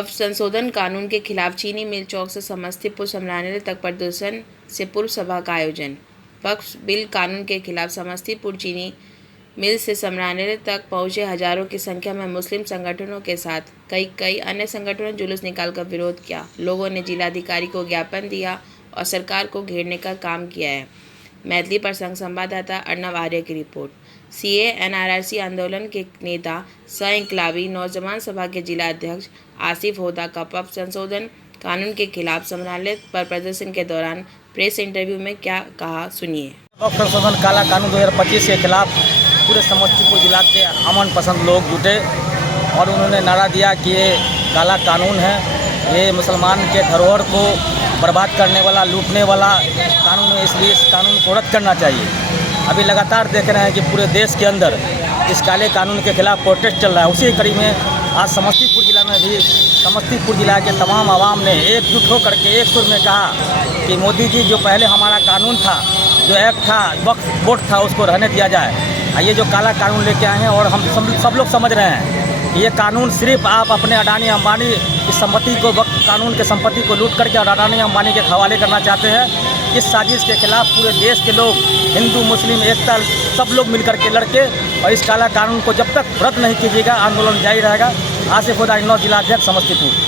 संशोधन कानून के खिलाफ चीनी मिल चौक से समस्तीपुर समरानीनगर तक प्रदर्शन से पूर्व सभा का आयोजन। वक्फ बिल कानून के खिलाफ समस्तीपुर चीनी मिल से समरानीनगर तक पहुंचे हजारों की संख्या में मुस्लिम संगठनों के साथ कई अन्य संगठनों ने जुलूस निकालकर विरोध किया। लोगों ने जिलाधिकारी को ज्ञापन दिया और सरकार को घेरने का काम किया है। मैथिली प्रसंग संवाददाता अर्नब आर्य की रिपोर्ट। सीए एनआरसी आंदोलन के नेता सह इंकलाबी नौजवान सभा के जिला अध्यक्ष आसिफ होदा का वक्फ संशोधन कानून के खिलाफ समरानीनगर पर प्रदर्शन के दौरान प्रेस इंटरव्यू में क्या कहा, सुनिए। वक्फ संशोधन काला कानून 2025 के खिलाफ पूरे समस्तीपुर जिला के अमन पसंद लोग जुटे और उन्होंने नारा दिया कि ये काला कानून है, ये मुसलमान के धरोहर को बर्बाद करने वाला, लूटने वाला कानून है, इसलिए इस कानून को रद्द करना चाहिए। अभी लगातार देख रहे हैं कि पूरे देश के अंदर इस काले कानून के खिलाफ प्रोटेस्ट चल रहा है। उसी कड़ी में आज समस्तीपुर जिला में भी समस्तीपुर जिला के तमाम आवाम ने एकजुट होकर के एक सुर में कहा कि मोदी जी, जो पहले हमारा कानून था, जो एक्ट था, वक्फ बोर्ड था, उसको रहने दिया जाए। ये जो काला कानून लेके आए हैं और हम सब लोग समझ रहे हैं कि ये कानून सिर्फ आप अपने अडानी अंबानी की संपत्ति को, वक्फ कानून के संपत्ति को लूट करके और अडानी अंबानी के हवाले करना चाहते हैं। इस साजिश के खिलाफ पूरे देश के लोग, हिंदू मुस्लिम एकता, सब लोग मिलकर के लड़के और इस काला कानून को जब तक रद्द नहीं कीजिएगा, आंदोलन जारी रहेगा। आसिफ होदा, जिला अध्यक्ष, समस्तीपुर।